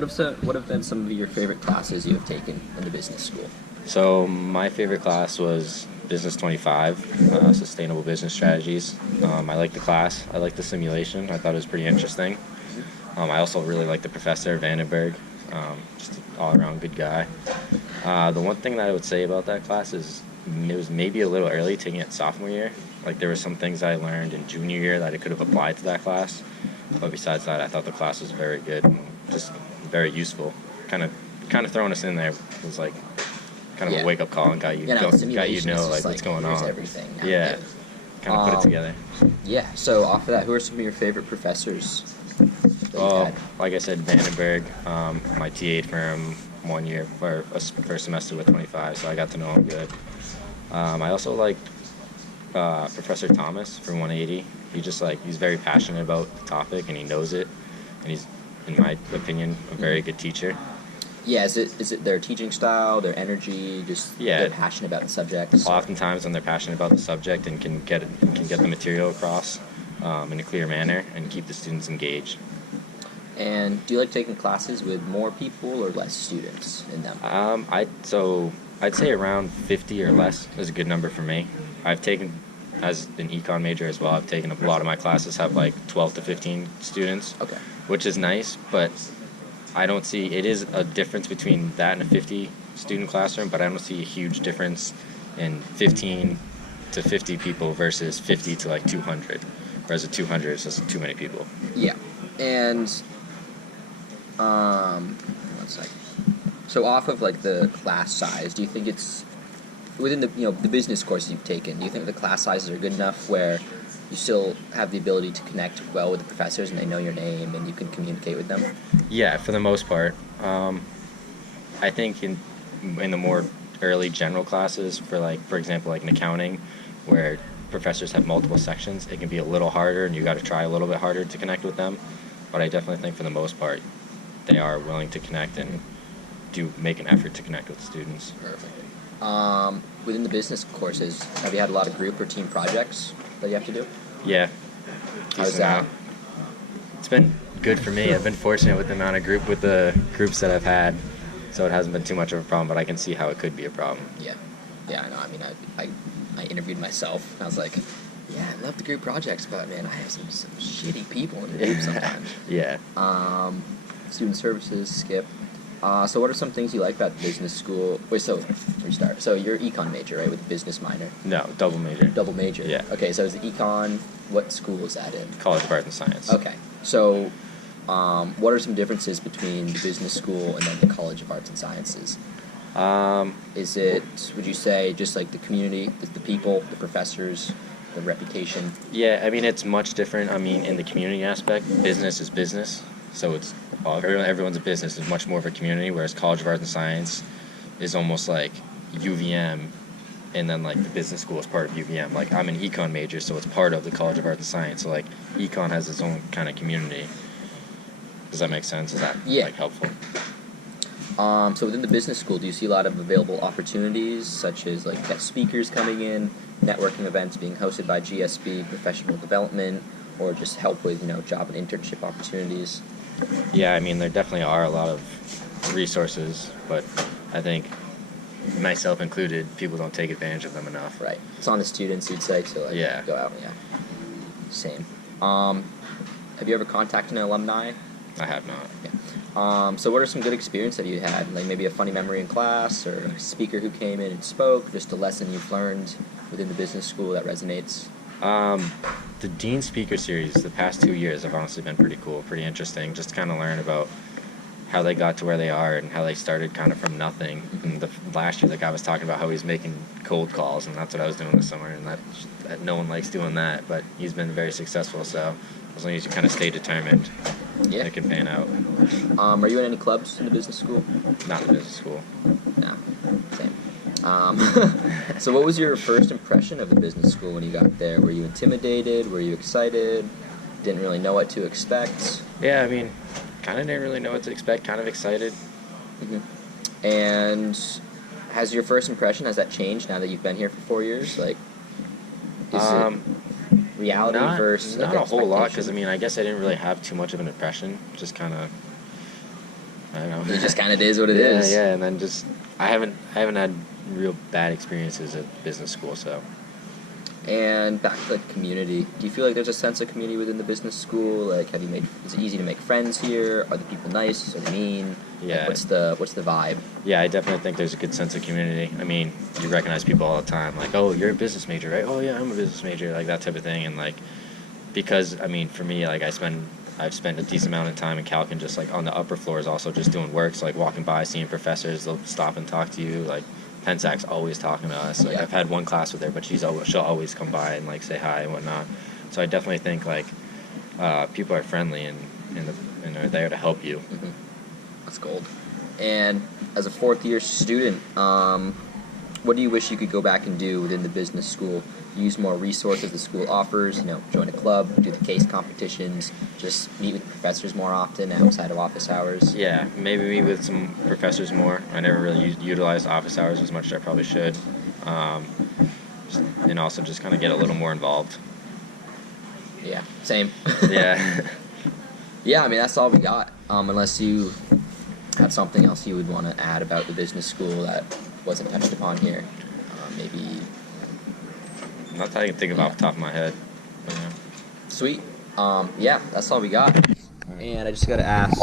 What have been some of your favorite classes you have taken in the business school? So my favorite class was Business 25, Sustainable Business Strategies. I liked the class. I liked the simulation. I thought it was pretty interesting. I also really liked the professor, Vandenberg. Just an all-around good guy. The one thing that I would say about that class is it was maybe a little early taking it sophomore year. Like there were some things I learned in junior year that I could have applied to that class. But besides that, I thought the class was very good and just very useful. Kind of throwing us in there was like kind of a wake up call and got you know like what's going on. Everything. Yeah, kind of put it together. Yeah. So off of that, who are some of your favorite professors that you've Well, had? like I said, Vandenberg, my TA for him 1 year for first semester with 25, so I got to know him good. I also liked Professor Thomas from 180. He's very passionate about the topic and he knows it, and he's, in my opinion, a very good teacher. Yeah. Is it their teaching style, their energy, just they're passionate about the subject? Oftentimes, when they're passionate about the subject and can get the material across in a clear manner and keep the students engaged. And do you like taking classes with more people or less students in them? I'd say around 50 or less is a good number for me. I've taken, as an econ major as well, I've taken a lot of my classes have like 12 to 15 students, Okay. which is nice, but I don't see, it is a difference between that and a 50 student classroom, but I don't see a huge difference in 15 to 50 people versus 50 to like 200, whereas a 200 is just too many people. Yeah. And one second. So off of like the class size, do you think it's within the business course you've taken? Do you think the class sizes are good enough where you still have the ability to connect well with the professors and they know your name and you can communicate with them? Yeah, for the most part. I think in the more early general classes, for example, like in accounting, where professors have multiple sections, it can be a little harder and you got to try a little bit harder to connect with them. But I definitely think for the most part, they are willing to connect and do make an effort to connect with the students. Perfect. Within the business courses, have you had a lot of group or team projects that you have to do? Yeah. How's that? It's been good for me. I've been fortunate with the groups that I've had, so it hasn't been too much of a problem, but I can see how it could be a problem. Yeah. Yeah, I know. I mean, I interviewed myself, and I was like, yeah, I love the group projects, but man, I have some shitty people in the group sometimes. Yeah. Student services, skip. So what are some things you like about business school? Wait, so restart. So you're econ major, right, with a business minor? No, double major. Double major. Yeah. Okay, so is the econ, what school is that in? College of Arts and Science. Okay, so what are some differences between the business school and then the College of Arts and Sciences? Is it, would you say, just like the community, the people, the professors, the reputation? Yeah, I mean, it's much different. I mean, in the community aspect, business is business. So it's everyone's a business. It's much more of a community, whereas College of Arts and Science is almost like UVM, and then like the business school is part of UVM. Like I'm an econ major, so it's part of the College of Arts and Science. So like econ has its own kind of community. Does that make sense? Is that like helpful? So within the business school, do you see a lot of available opportunities, such as like guest speakers coming in, networking events being hosted by GSB, professional development, or just help with job and internship opportunities? Yeah, I mean, there definitely are a lot of resources, but I think, myself included, people don't take advantage of them enough. Right. It's on the students, you'd say, to go out. Yeah. Same. Have you ever contacted an alumni? I have not. Yeah. So what are some good experiences that you had? Like maybe a funny memory in class, or a speaker who came in and spoke, just a lesson you've learned within the business school that resonates? The Dean Speaker Series the past 2 years have honestly been pretty cool, pretty interesting, just to kind of learn about how they got to where they are and how they started kind of from nothing. And last year the guy was talking about how he was making cold calls, and that's what I was doing this summer, and that no one likes doing that, but he's been very successful, so as long as you kind of stay determined, it can pan out. Are you in any clubs in the business school? Not in the business school. No, same. So what was your first impression of the business school when you got there? Were you intimidated? Were you excited? Didn't really know what to expect? Yeah, I mean, kind of didn't really know what to expect, kind of excited. Mm-hmm. And has your first impression, has that changed now that you've been here for 4 years? Like, is it reality versus not a whole lot, because I mean, I guess I didn't really have too much of an impression. Just kind of I don't know. It just kind of is what it yeah, is. Yeah, and then just I haven't had real bad experiences at business school, so. And back to the community. Do you feel like there's a sense of community within the business school? Like, is it easy to make friends here? Are the people nice? Are they mean? Yeah. Like, what's the vibe? Yeah, I definitely think there's a good sense of community. I mean, you recognize people all the time, like, oh, you're a business major, right? Oh, yeah, I'm a business major, like that type of thing. And like, because I mean, for me, like, I've spent a decent amount of time in Calkin, just like on the upper floors, also just doing work, so like walking by, seeing professors, they'll stop and talk to you. Like, Pensac's always talking to us. Like, Yeah. I've had one class with her, but she'll always come by and like say hi and whatnot. So I definitely think like people are friendly and are there to help you. Mm-hmm. That's gold. And as a fourth year student, what do you wish you could go back and do within the business school? Use more resources the school offers, join a club, do the case competitions, just meet with professors more often outside of office hours. Yeah, maybe meet with some professors more. I never really utilized office hours as much as I probably should. And also just kind of get a little more involved. Yeah, same. Yeah. Yeah, I mean, that's all we got. Unless you have something else you would want to add about the business school that wasn't touched upon here. Maybe. Not that I can think of off the top of my head. But, yeah. Sweet. Yeah, that's all we got. And I just got to ask,